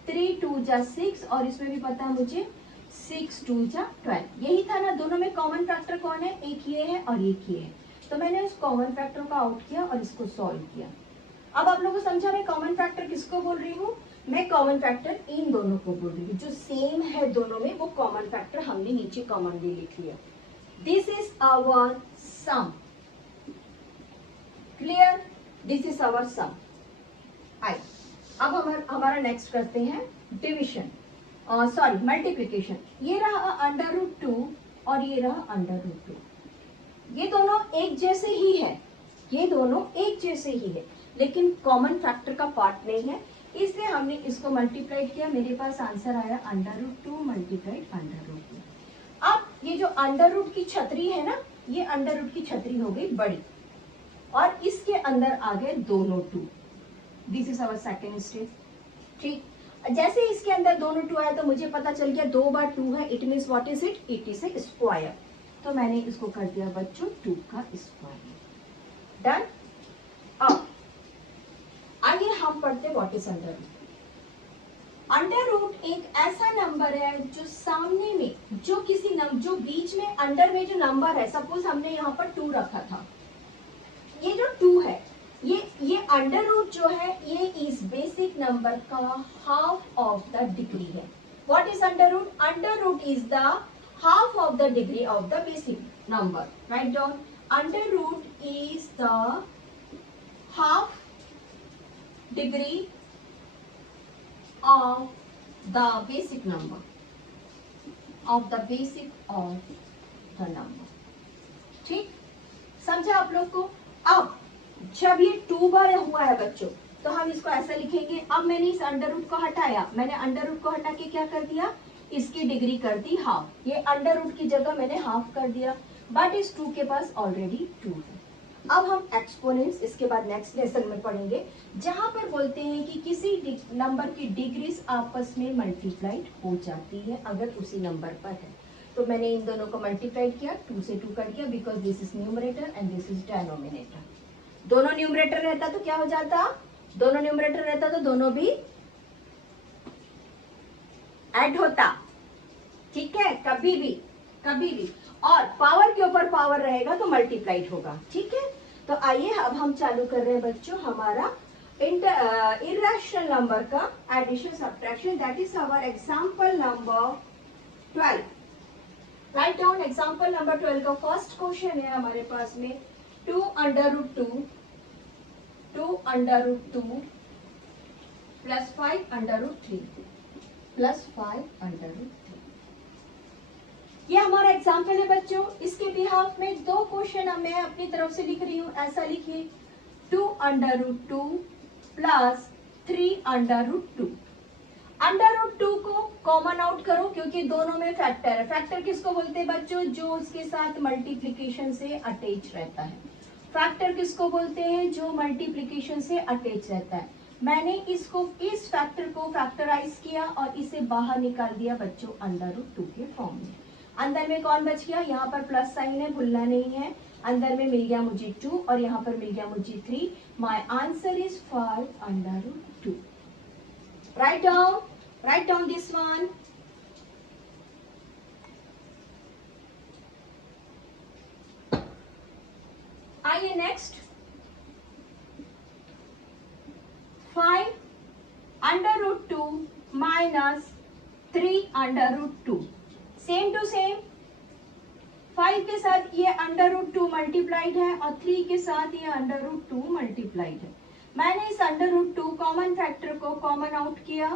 3 2 जा 6, और इसमें भी पता है मुझे 6 2 जा 12, यही था ना। दोनों में कॉमन फैक्टर कौन है, एक ये है और एक ये है। तो मैंने उस कॉमन फैक्टर को आउट किया और इसको सॉल्व किया। अब आप लोगों को समझा मैं कॉमन फैक्टर किसको बोल रही हूँ, मैं कॉमन फैक्टर इन दोनों को बोल रही हूँ, जो सेम है दोनों में वो कॉमन फैक्टर हमने नीचे कॉमनली लिख लिया। This is our sum, clear, this is our sum. I अब हमारा नेक्स्ट करते हैं डिविजन, सॉरी मल्टीप्लिकेशन। ये रहा √2 और ये रहा √2, ये दोनों एक जैसे ही है, ये दोनों एक जैसे ही है, लेकिन कॉमन फैक्टर का पार्ट नहीं है, इसलिए हमने इसको मल्टीप्लाइड किया। मेरे पास आंसर आया √2 मल्टीप्लाइड √2। अब ये जो √ की छतरी है ना, ये √ की छतरी हो गई बड़ी, और इसके अंदर आ गए दोनों 2। This is our second step. ठीक, जैसे इसके अंदर दोनों 2 आया तो मुझे पता चल गया 2 बार 2 है, it means what is it, it is a square. तो मैंने इसको कर दिया बच्चों 2 का स्क्वायर। डन। अब आइए हम पढ़ते व्हाट इज √। एक ऐसा नंबर है जो सामने में, जो किसी जो बीच में अंडर में जो नंबर है, सपोज हमने यहाँ पर 2 रखा था, ये जो 2 है, ये √ जो है ये इस बेसिक नंबर का हाफ ऑफ द डिग्री है। What is √? √ Is the half of the degree of the basic number. Write down, √ is the half degree of the basic number, of the basic of the number। ठीक, समझा आप लोग को। अब जब ये 2 बार हुआ है बच्चों, तो हम इसको ऐसा लिखेंगे। अब मैंने इस √ को हटाया, मैंने √ को हटा के क्या कर दिया, इसकी डिग्री कर दी हाफ। ये √ की जगह मैंने हाफ कर दिया, बट इस 2 के पास ऑलरेडी 2 है। अब हम एक्सपोनेंट्स इसके बाद नेक्स्ट लेसन में पढ़ेंगे, जहां पर बोलते हैं कि किसी नंबर की डिग्रीज आपस में मल्टीप्लाइड हो जाती है अगर उसी नंबर पर है। तो मैंने इन दोनों को मल्टीप्लाइड किया, 2 से 2 कर दिया, because this is numerator and this is denominator. दोनों न्यूमरेटर रहता तो क्या हो जाता, दोनों न्यूमरेटर रहता तो दोनों भी ऐड होता। ठीक है, कभी भी कभी भी, और पावर के ऊपर पावर रहेगा तो मल्टीप्लाइड होगा। ठीक है, तो आइए अब हम चालू कर रहे हैं बच्चों हमारा इर्रेशनल नंबर का addition subtraction. That is our example number 12। Right down example number 12 का फर्स्ट क्वेश्चन है हमारे पास में 2 √2 प्लस 5 √3 प्लस 5 √3। ये हमारा एग्जाम्पल है बच्चों। इसके बिहाफ में 2 क्वेश्चन मैं अपनी तरफ से लिख रही हूँ। ऐसा लिखिए 2 √2 प्लस 3 √2। √2 को कॉमन आउट करो क्योंकि दोनों में फैक्टर है। फैक्टर किसको बोलते हैं बच्चों, जो उसके साथ मल्टीप्लिकेशन से अटैच रहता है। फैक्टर किसको बोलते हैं, जो मल्टीप्लिकेशन से अटैच रहता है। मैंने इसको, इस फैक्टर को फैक्टराइज किया और इसे बाहर निकाल दिया बच्चों √2 के फॉर्म में। अंदर में कौन बच गया, यहाँ पर प्लस साइन है, भूलना नहीं है। अंदर में मिल गया मुझे 2 और यहाँ पर मिल गया मुझे 3। My answer is 5 √2। Right down this one. आइए next, 5 √2 minus 3 √2। Same to same, 5 के साथ ये √2 मल्टीप्लाइड है और 3 के साथ ये √2 मल्टीप्लाइड है। मैंने इस √2 कॉमन फैक्टर को कॉमन आउट किया,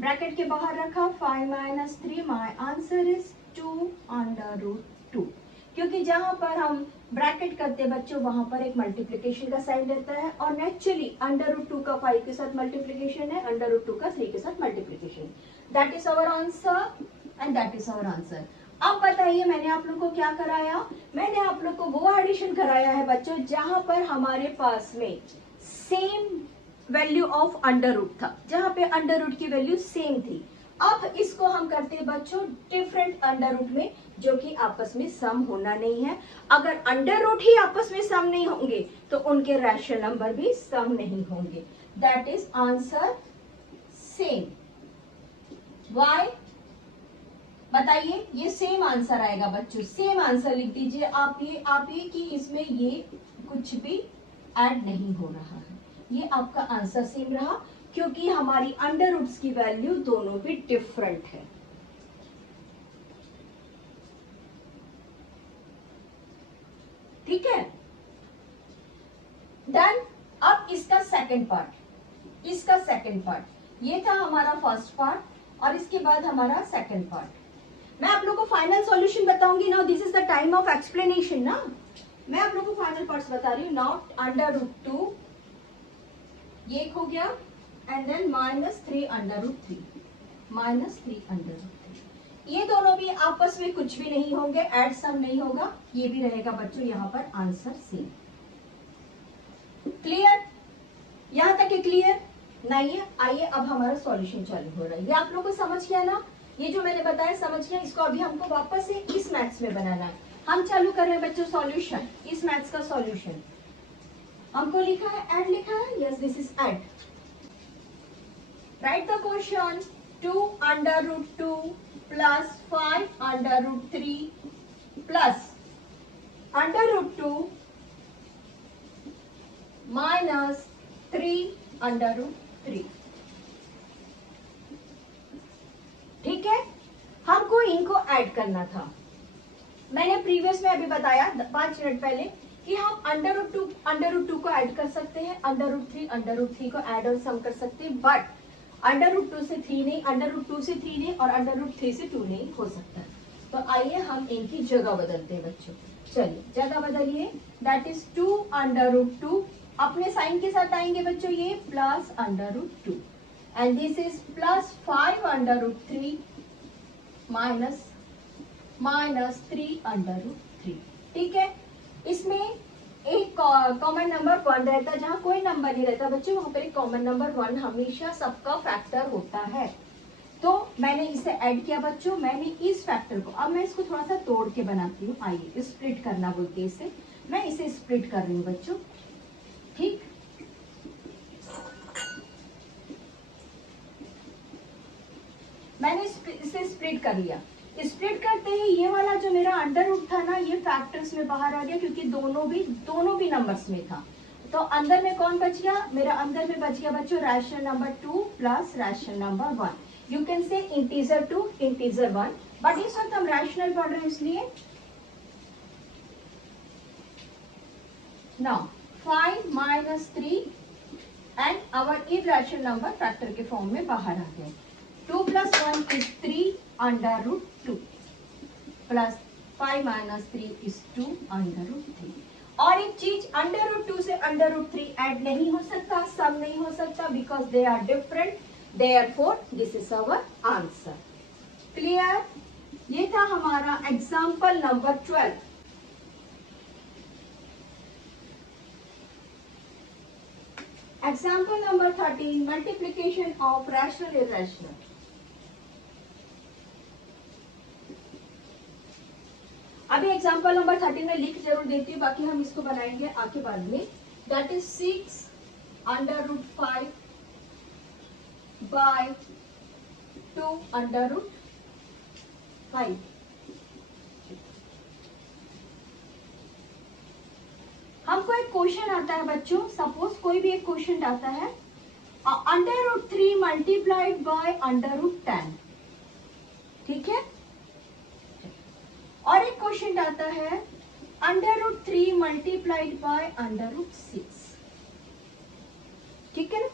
ब्रैकेट के बाहर रखा, 5 - 3। My answer is 2 √2। क्योंकि जहां पर हम ब्रैकेट करते हैं बच्चों वहां पर एक मल्टीप्लिकेशन का साइन रहता है, और नेचुरली √2 का 5 के साथ मल्टीप्लिकेशन है, √2 का 3 के साथ multiplication. That is our answer and that is our answer. अब बताइए मैंने आप लोग को क्या कराया, मैंने आप लोग को वो एडिशन कराया है बच्चों जहां पर हमारे पास में सेम वैल्यू ऑफ √ था, जहां पे √ की वैल्यू सेम थी। अब इसको हम करते हैं बच्चों डिफरेंट √ में, जो कि आपस में सम होना नहीं है। अगर √ ही आपस में सम नहीं होंगे तो उनके रैशनल नंबर भी सम नहीं होंगे। That is answer same. Why बताइए, ये सेम आंसर आएगा बच्चों, सेम आंसर लिख दीजिए आप ये कि इसमें ये कुछ भी ऐड नहीं हो रहा है, ये आपका आंसर सेम रहा क्योंकि हमारी √ की वैल्यू दोनों भी डिफरेंट है। ठीक है डन। अब इसका सेकंड पार्ट, ये था हमारा फर्स्ट पार्ट और इसके बाद हमारा सेकंड पार्ट। मैं आप लोगों को फाइनल सॉल्यूशन बताऊंगी। Now this is the time of explanation ना, मैं आप लोगों को फाइनल पार्ट्स बता रही हूँ। नाउ √2 ये हो गया एंड देन -3 -3 ये दोनों भी आपस में कुछ भी नहीं होंगे, ऐड सम नहीं होगा, ये भी रहेगा बच्चों यहाँ पर आंसर सेम। क्लियर, यहाँ तक है क्लियर नहीं है? आइए अब हमारा सॉल्यूशन चालू हो रहा है। ये आप लोगों को समझ गया ना, ये जो मैंने बताया समझ गया। इसको अभी हमको वापस से इस मैथ्स में बनाना है। हम चालू कर रहे हैं बच्चों सॉल्यूशन, इस मैथ्स का सॉल्यूशन। हमको लिखा है ऐड, लिखा है yes, this is add. Right the question 2 √2 plus 5 √3 plus √2 minus 3 √3। ठीक है, हमको इनको ऐड करना था। मैंने प्रीवियस में अभी बताया 5 मिनट पहले कि हम √2 को ऐड कर सकते हैं, √3 को ऐड और सम कर सकते हैं, बट √2 से 3 नहीं, √2 से 3 नहीं और √3 से 2 नहीं हो सकता। तो आइए हम इनकी जगह बदलते हैं बच्चों। चलिए जगह बदलिए, दैट इज 2 √2 अपने साइन के साथ आएंगे बच्चों, ये plus √2 and this is plus 5 √3 minus -3 √3। ठीक है, इसमें एक कॉमन नंबर 1 रहता है, जहां कोई नंबर नहीं रहता बच्चों वहां पर एक कॉमन नंबर 1 हमेशा सबका फैक्टर होता है। तो मैंने इसे ऐड किया बच्चों, मैंने इस फैक्टर को, अब मैं इसको थोड़ा सा तोड़ के बनाती हूँ। आइए स्प्लिट करना बोलते हैं इसे, मैं इसे स्प्लिट कर रही हूँ बच्चों। ठीक, मैंने इसे स्प्लिट कर लिया। स्प्लिट करते ही ये वाला जो मेरा √ था ना, ये फैक्टर्स में बाहर आ गया क्योंकि दोनों भी नंबर्स में था। तो अंदर में कौन बच गया, मेरा अंदर में बच गया बच्चों rational number 2 plus rational number 1। You can say integer 2 integer 1, but इस वक्त हम रैशनल पढ़ रहे हैं इसलिए। Now 5 -3 and our irrational number factor के फॉर्म में बाहर आ गए। 2 + 1 is 3 √2 प्लस 5 - 3 is 2 √3। और एक चीज √2 से √3 ऐड नहीं हो सकता, सम नहीं हो सकता, because they are different, therefore this is our answer. Clear, ये था हमारा example number 12। Example number 13 multiplication of rational irrational. अभी एग्जाम्पल नंबर 13 में लिख जरूर देती हूँ, बाकी हम इसको बनाएंगे आगे बाद में। That is 6 √5 by 2 √5। हमको एक क्वेश्चन आता है बच्चों, सपोज कोई भी एक क्वेश्चन आता है √3 मल्टीप्लाइड बाय √10। ठीक है, और एक क्वेश्चन आता है √3 मल्टीप्लाइड बाय √6। ठीक है ना,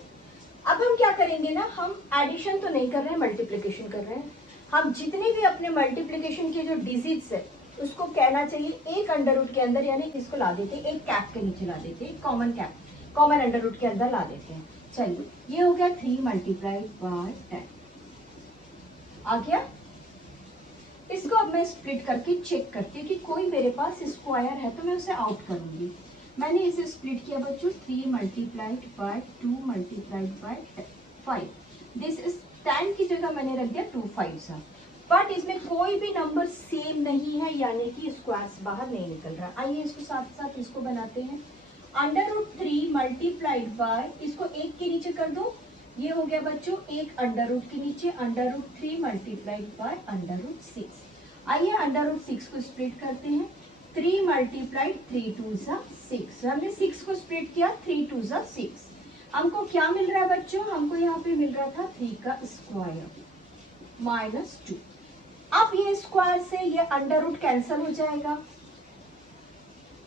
अब हम क्या करेंगे ना, हम एडिशन तो नहीं कर रहे हैं, मल्टीप्लिकेशन कर रहे हैं। हम जितनी भी अपने मल्टीप्लिकेशन के जो डिजिट्स है उसको कहना चाहिए एक अंडर रूट के अंदर, यानी इसको ला देते एक कैप के नीचे ला देते, common cap, common under root के अंदर ला देते हैं। चलिए ये हो गया 3 मल्टीप्लाइड बाय 10 आ गया। इसको अब मैं स्प्लिट करके चेक करती हूँ कि कोई मेरे पास स्क्वायर है तो मैं उसे आउट करूंगी। मैंने इसे स्प्लिट किया बच्चों 3 multiplied bye 2 multiplied by 5। This is 10 की जगह मैंने रख दिया 2 5 बट इसमें कोई भी नंबर सेम नहीं है, यानी कि स्क्वायर्स बाहर नहीं निकल रहा। आइए इसको साथ साथ इसको बनाते हैं। अंडर रूट 3 मल्टीप्लाइड बाय, इसको एक के नीचे कर दो, ये हो गया बच्चों एक अंडर रूट के नीचे under root 3 multiplied by under root 6। आइए अंडर रूट 6 को स्प्लिट करते हैं। 3 मल्टीप्लाइड 3 2 6, हमने 6 को स्प्लिट किया 3 2 6। हमको क्या मिल रहा है बच्चों, हमको यहाँ पे मिल रहा था 3 का स्क्वायर माइनस 2। अब ये स्क्वायर से ये अंडर रूट कैंसिल हो जाएगा,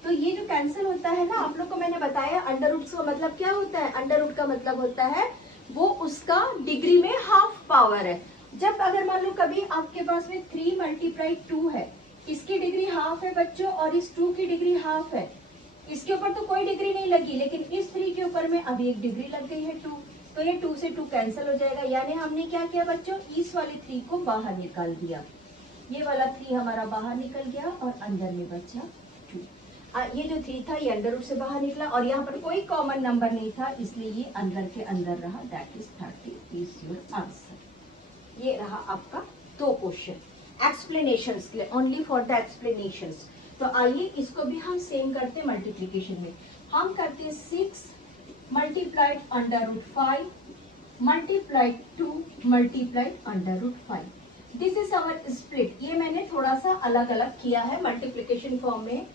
तो ये जो कैंसिल होता है ना, आप लोग को मैंने बताया अंडर रूट का मतलब क्या होता है। अंडर रूट का मतलब होता है वो उसका डिग्री में हाफ पावर है। जब अगर मान लो कभी आपके पास में 3 मल्टीप्लाइड 2 है, इसकी डिग्री हाफ है बच्चों और इस 2 की डिग्री हाफ है, इसके ऊपर तो कोई डिग्री नहीं लगी, लेकिन इस 3 के ऊपर में अभी एक डिग्री लग गई है 2, तो ये 2 से 2 कैंसिल हो जाएगा। यानी हमने क्या किया बच्चों, इस वाले 3 को बाहर निकाल दिया, ये वाला 3 हमारा बाहर निकल गया और अंदर में बचा 2। ये जो 3 था ये अंडर रूट से बाहर निकला और यहाँ पर कोई कॉमन नंबर नहीं था, इसलिए ये अंदर के अंदर रहा। That is 30 is your answer. ये रहा आपका 2 क्वेश्चन एक्सप्लेनेशंस के लिए, ओनली फॉर द एक्सप्लेनेशंस। तो आइए इसको भी हम सेम करते मल्टीप्लीकेशन में। हम करते हैं 6 multiplied under root 5 multiplied 2 multiplied under root 5। This is our split. ये मैंने थोड़ा सा अलग अलग किया है मल्टीप्लीकेशन फॉर्म में।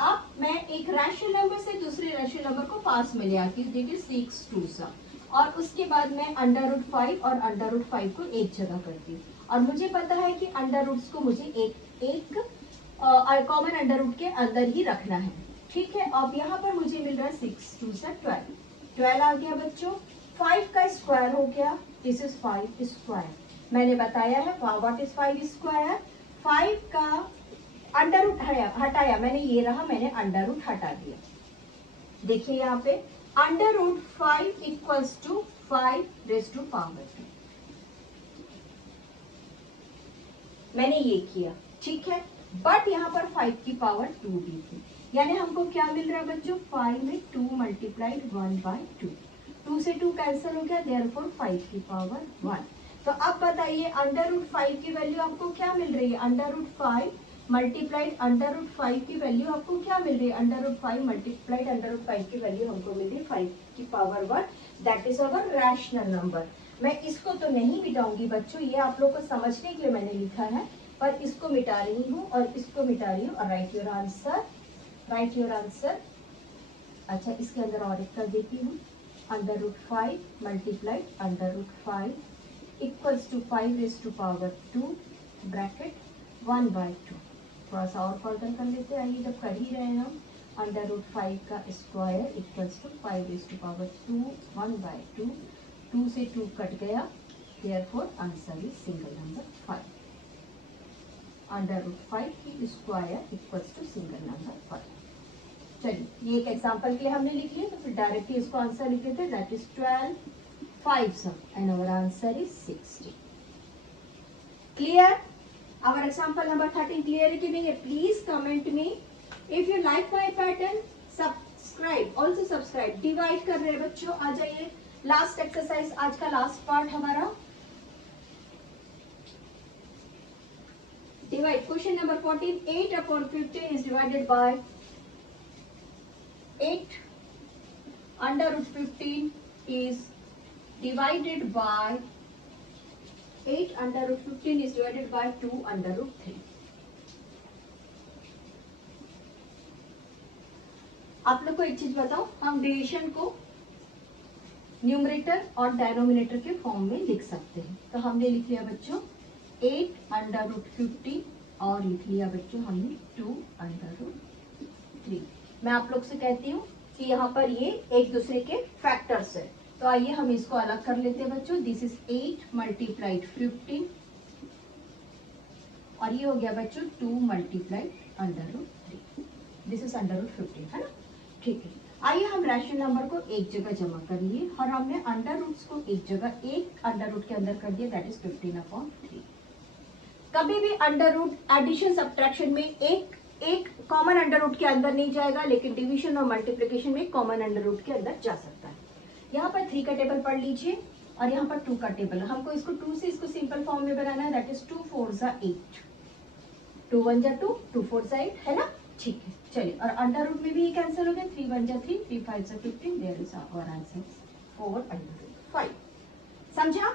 अब मैं एक रैशनल नंबर से दूसरे रैशनल नंबर को पास में ले आती हूँ, देखिए 6 2 और उसके बाद मैं अंडर रूट 5 और अंडर रूट 5 को एक जगह करती हूँ। और मुझे पता है कि अंडर रूट्स को मुझे एक कॉमन अंडर रूट के अंदर ही रखना है, ठीक है। अब यहाँ पर मुझे मिल रहा है 6 2 12 आ गया बच्चों। 5 का स्क्वायर हो गया, दिस इज 5 स्क्वायर। मैंने बताया है व्हाट इज 5 स्क्वायर। 5 का अंडर रूट हटाया मैंने, ये रहा, मैंने अंडर रूट हटा दिया। देखिए यहाँ पे under root 5 equals to 5 raise to power 2। मैंने ये किया, ठीक है। बट यहाँ पर 5 की पावर 2 भी थी, यानी हमको क्या मिल रहा है बच्चों, 5 में 2 मल्टीप्लाइड 1/2। 2 से 2 कैंसिल हो गया, देयरफॉर 5 की पावर 1। तो अब बताइए अंडर रूट 5 की वैल्यू आपको क्या मिल रही है, under root 5 multiplied under root 5 की वैल्यू आपको क्या मिल रही है, under root 5 multiplied under root 5 की वैल्यू हमको मिल रही है 5 की power 1। That is our rational number. मैं इसको तो नहीं मिटाऊंगी बच्चों, ये आप लोग को समझने के लिए मैंने लिखा है, पर इसको मिटा रही हूँ और इसको मिटा रही हूँ। और right your answer, right your answer. अच्छा इसके अंदर और एक कर देती हूँ, under root 5 multiplied under root 5 equals to 5 raise to power 2 bracket 1/2। थोड़ा सा और फर्दर कर लेते हैं, आइए जब कर ही रहे हैं हम। अंडर रूट 5 का square equals to 5 raise to power 2 1/2। 2 से 2 कट गया, therefore answer is single number 5। Under root 5 की square equals to single number 5। चलिए ये एक एग्जांपल के लिए हमने लिख लिया, तो फिर डायरेक्टली इसको आंसर लिख लेते हैं। That is 12 5 and our answer is 60। Clear? Our example number 13 clear है कि नहीं है? Please comment me. If you like my pattern, subscribe. Also subscribe. Divide कर रहे हैं बच्चों, आ जाइए। लास्ट एक्सरसाइज, आज का लास्ट पार्ट हमारा divide. Question number 14, 8/15 is divided by 8 under root 15 is divided by 8 under root 15 is divided by 2 under root 3। आप लोग को एक चीज बताओ, हम डिवीजन को न्यूमरेटर और डिनोमिनेटर के फॉर्म में लिख सकते हैं। तो हमने लिख लिया बच्चों 8 अंडर रूट 15 और लिख लिया बच्चों हमने 2 अंडर रूट 3। मैं आप लोग से कहती हूँ कि यहाँ पर ये एक दूसरे के फैक्टर्स है, तो आइए हम इसको अलग कर लेते हैं बच्चों। दिस इज 8 मल्टीप्लाइड 15 और ये हो गया बच्चों 2 मल्टीप्लाई √3, दिस इज √15, है ना। ठीक है, आइए हम रैशनल नंबर को एक जगह जमा कर लिए और हमने अंडर रूट्स को एक जगह एक अंडर रूट के अंदर कर दिया, दैट इज 15/3। कभी भी अंडर रूट एडिशन सब्ट्रैक्शन में एक कॉमन अंडर रूट के अंदर नहीं जाएगा, लेकिन डिवीजन और मल्टीप्लिकेशन में कॉमन अंडर रूट के अंदर जा सकता है। यहाँ पर 3 का टेबल पढ़ लीजिए और यहाँ पर 2 का टेबल, हमको इसको 2 से इसको सिंपल फॉर्म में बनाना है, दैट इज 2 4 = 8, 2 1 = 2, 2 4 = 8, है ना। ठीक है, चलिए, और अंडर रूट में भी ये कैंसिल हो गया, 3 1 = 3, 3 5 = 15, देयर इज आवर आंसर 4/5। समझा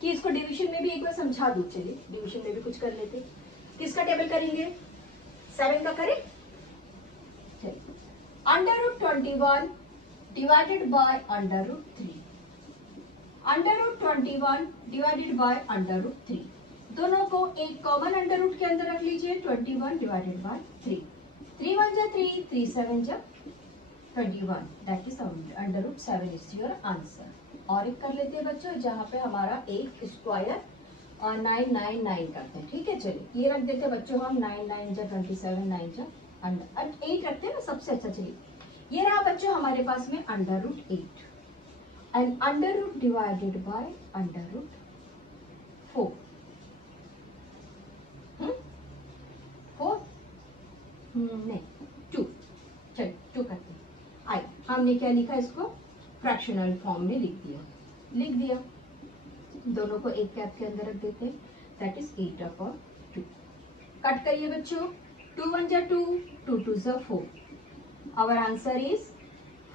कि इसको डिवीजन में भी एक बार समझा दूं, चलिए डिवीजन में भी कुछ कर लेते। किसका टेबल करेंगे, 7 का करें। चलिए, √21 डिवाइडेड बाय √3, √21 डिवाइडेड बाय √3, दोनों को एक कॉमन अंडर रूट के अंदर रख लीजिए, 21 divided by 3, 3 1 = 3, 3 7 = 21, that is √7 is your answer. और एक कर लेते हैं बच्चों जहां पे हमारा एक स्क्वायर 999 करते हैं, ठीक है। चलिए ये रख देते हैं बच्चों हम, 9 9 = 27, 9 = 8 रखते हैं ना सबसे अच्छा। चलिए ये रहा बच्चों हमारे पास में √8 and under root divided by √4, 4 नहीं 2, चलिए 2 करते हैं। आई हमने क्या लिखा, इसको फ्रैक्शनल फॉर्म में लिख दिया, दोनों को एक कैप के अंदर रख देते हैं, दैट इज 8/2। कट करिए बच्चों, 2 1 = 2, 2 2 = 4, आवर आंसर इज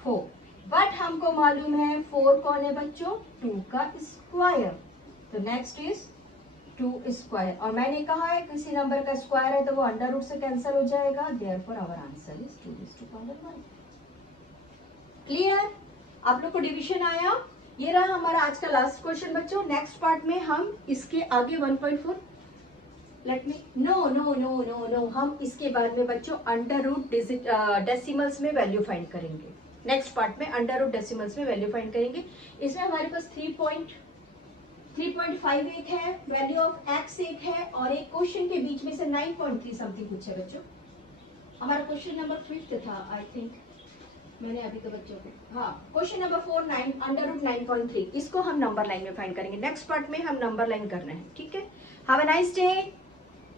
4। बट हमको मालूम है 4 कौन है बच्चों, 2 का स्क्वायर, तो नेक्स्ट इज 2 स्क्वायर, और मैंने कहा है किसी नंबर का स्क्वायर है तो वो अंडर रूट से कैंसिल हो जाएगा, therefore our answer is 2⁻1। Clear, आप लोग को डिवीजन आया। ये रहा हमारा आज का लास्ट क्वेश्चन बच्चों। नेक्स्ट पार्ट में हम इसके आगे 1.4 लेट मी नो हम इसके बाद में बच्चों अंडर रूट डेसिमल्स में वैल्यू फाइंड करेंगे। नेक्स्ट पार्ट में अंडर रूट डेसिमल्स में वैल्यू फाइंड करेंगे। इसमें हमारे पास 3.5 एक है, वैल्यू ऑफ एक्स एक है, और एक क्वेश्चन के बीच में से 9.3 समथिंग कुछ है बच्चों। हमारा क्वेश्चन नंबर 5 था आई थिंक, मैंने अभी तो बच्चों को, हाँ क्वेश्चन नंबर 4 9 अंडर रूट 9.3, इसको हम नंबर लाइन में फाइंड करेंगे। नेक्स्ट पार्ट में हम नंबर लाइन कर रहे हैं, ठीक है। Have a nice day.